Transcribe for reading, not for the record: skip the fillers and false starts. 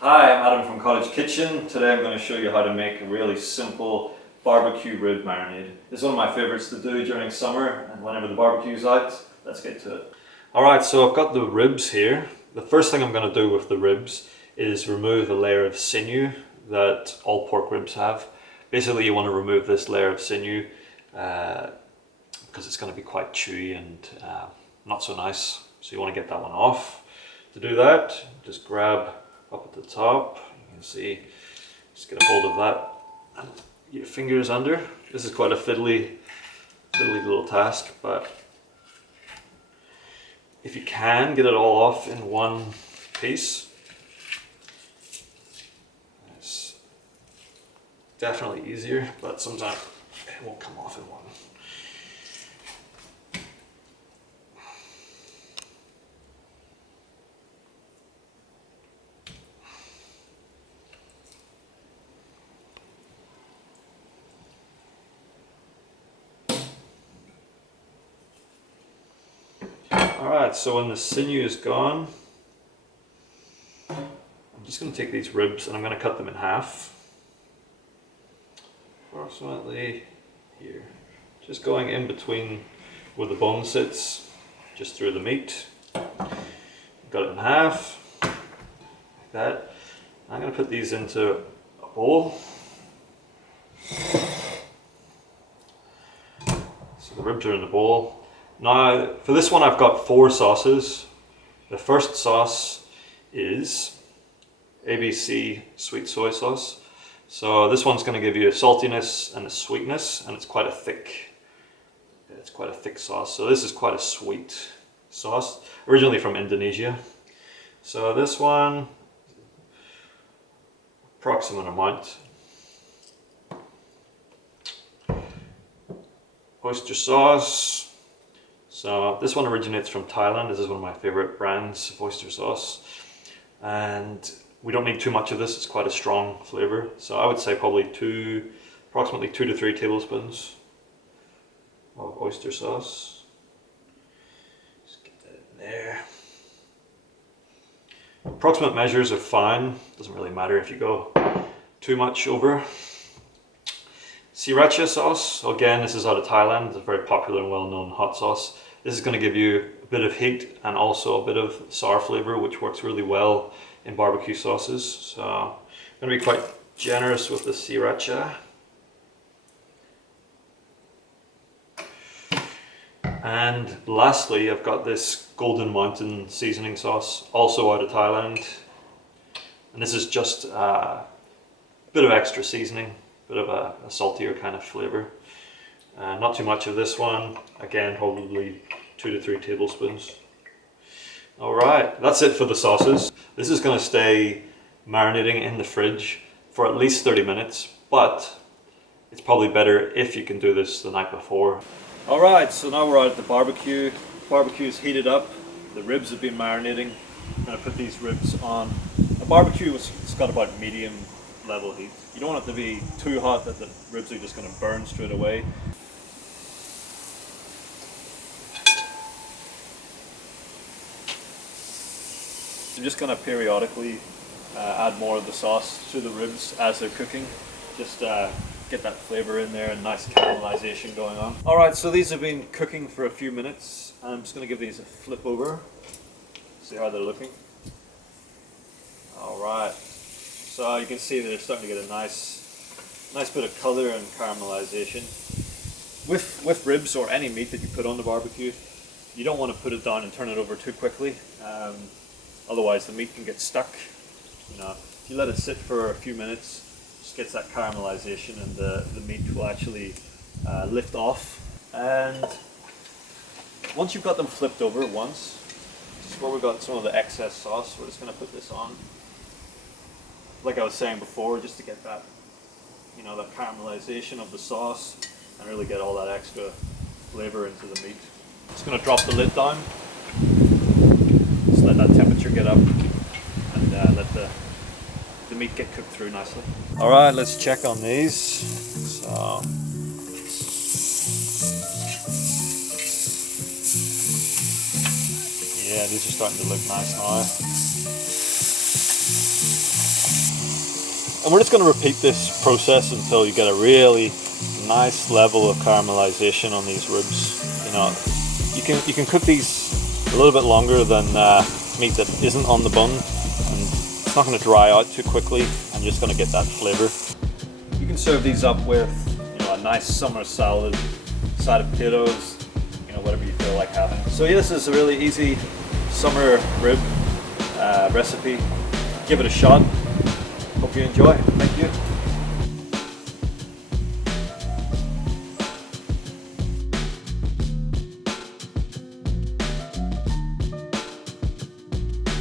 Hi, I'm Adam from Cottage Kitchen. Today I'm going to show you how to make a really simple barbecue rib marinade. It's one of my favorites to do during summer and whenever the barbecue's out. Let's get to it. Alright, so I've got the ribs here. The first thing I'm going to do with the ribs is remove a layer of sinew that all pork ribs have. Basically you want to remove this layer of sinew because it's going to be quite chewy and not so nice. So you want to get that one off. To do that, just grab up at the top, you can see, just get a hold of that and your fingers under. This is quite a fiddly little task, but if you can get it all off in one piece, it's definitely easier, but sometimes it won't come off in one. Alright, so when the sinew is gone, I'm just going to take these ribs and I'm going to cut them in half. Approximately here. Just going in between where the bone sits, just through the meat. Got it in half, like that. I'm going to put these into a bowl. So the ribs are in the bowl. Now, for this one I've got 4 sauces. The first sauce is ABC sweet soy sauce. So this one's going to give you a saltiness and a sweetness, and it's quite a thick sauce. So this is quite a sweet sauce, originally from Indonesia. So this one, approximate amount. Oyster sauce. So this one originates from Thailand. This is one of my favorite brands of oyster sauce. And we don't need too much of this, it's quite a strong flavor. So I would say probably approximately 2 to 3 tablespoons of oyster sauce. Just get that in there. Approximate measures are fine, doesn't really matter if you go too much over. Sriracha sauce, again this is out of Thailand, it's a very popular and well-known hot sauce. This is going to give you a bit of heat and also a bit of sour flavor, which works really well in barbecue sauces. So I'm going to be quite generous with the Sriracha. And lastly, I've got this Golden Mountain seasoning sauce, also out of Thailand. And this is just a bit of extra seasoning, a bit of a saltier kind of flavor. Not too much of this one, again probably 2 to 3 tablespoons. Alright, that's it for the sauces. This is going to stay marinating in the fridge for at least 30 minutes, but it's probably better if you can do this the night before. Alright, so now we're out at the barbecue. The barbecue's heated up, the ribs have been marinating. I'm going to put these ribs on. A barbecue, it's got about medium level heat. You don't want it to be too hot that the ribs are just going to burn straight away. I'm just going to periodically add more of the sauce to the ribs as they're cooking. Just get that flavor in there and nice caramelization going on. Alright, so these have been cooking for a few minutes. I'm just going to give these a flip over. See how they're looking. Alright, so you can see that they're starting to get a nice bit of color and caramelization. With ribs or any meat that you put on the barbecue, you don't want to put it down and turn it over too quickly. Otherwise the meat can get stuck. You know, if you let it sit for a few minutes, it just gets that caramelization and the meat will actually lift off. And once you've got them flipped over once, this is where we've got some of the excess sauce. We're just going to put this on. Like I was saying before, just to get that, you know, that caramelization of the sauce and really get all that extra flavor into the meat. Just going to drop the lid down. Just let that temperature get up and let the meat get cooked through nicely. Alright, let's check on these. So yeah, these are starting to look nice now. And we're just going to repeat this process until you get a really nice level of caramelization on these ribs. You know, you can cook these a little bit longer than meat that isn't on the bun, and it's not going to dry out too quickly, and you're just going to get that flavor. You can serve these up with, you know, a nice summer salad, side of potatoes, you know, whatever you feel like having. So yeah, this is a really easy summer rib recipe. Give it a shot. Hope you enjoy. Thank you.